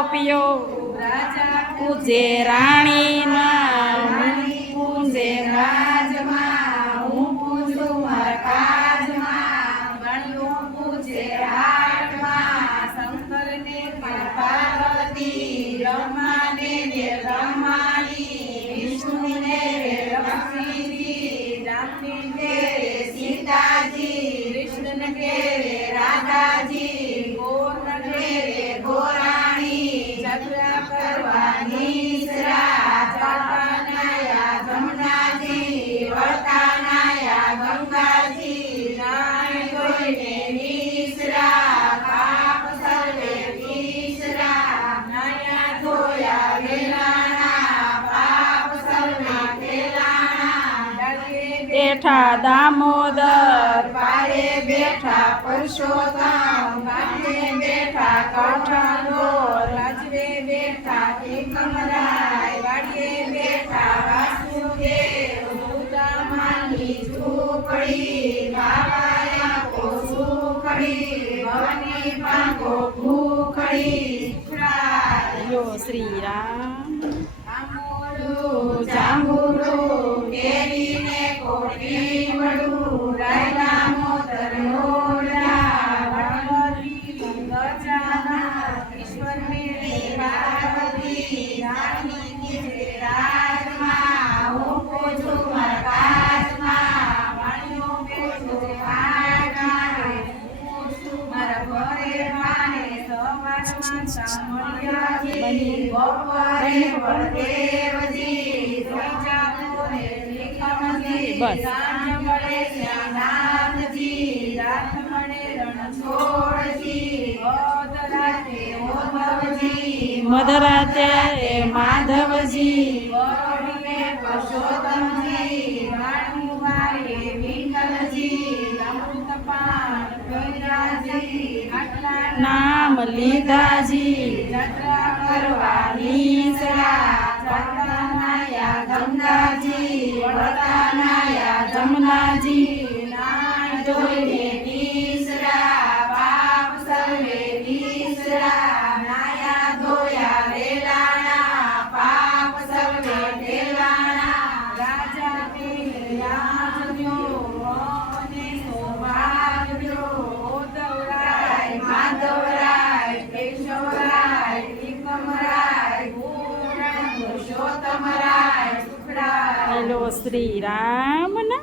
ગોપીઓ પૂજે રાણીના પૂજે રાજમાં હું પૂજું મારા કાજમાં ગણ્યું પૂજે હાટમાં શંકરને પાર્વતી બ્રહ્માને બ્રહ્માણી વિષ્ણુને લક્ષ્મીજી રામને સીતાજી કૃષ્ણ કે રાધાજી ગોરને ગોરાણી જગરા કરવાની જમનાજી વળતાનાયા ગંગાજી નાય ગોઈને નીસરા પાપ સર્વે ઈશરા નાયા ધોયા વેલાણા પાપ સર્વે વેલાણા બેઠા દામોદર પારે બેઠા પુરુષોત્તમ કાંઠે બેઠા કઠણો રાજવે બેઠા એકમરાય વાડીએ બેઠા વાસુદેવ દુર્ગામાની ઝૂંપડી બાબાયા કો સુખડી ભવાની પાંખો ભૂખડી યો શ્રી રામ જાંબુડો કેરીને કોટી મળું રાયલા મોતર મોરડા વણવરી ગજાના ઈશ્વરને પાર્વતી રાણી કે રાજમાં હું પૂછું મારા કાજમાં વાણીઓ બેઠું મારે મારા ઘરે માને સવારમાં સાંભળ્યાજી બપોરે બળદેવજી ત્રીજાપુરે ત્રિકમજી સાંજ મળે શ્યામનાથજી રાત મળે રણછોડજી મધરાતે માધવજી વડીલે પુરુષોત્તમજી વાણુવાએ વિઠ્ઠલજી અમૃતપાન ગંગાજી આટલા નામ લીધાજી જત્રા કરવાની જમનાયા ગંગાજી વળતાનાયા જમનાજી નાય જોઈને નીસરા પાપ સર્વે ઈશરા નાયા ધોયા વેલાણા પાપ સર્વે વેલાણા રાજા રાજ્યો અને સૌભાગ્યો ઉદ્ધવરાય માધવરાય કેશવરાય એકમરાય પુરુષોત્તમરાય સુખરાય હેલો શ્રી રામ ના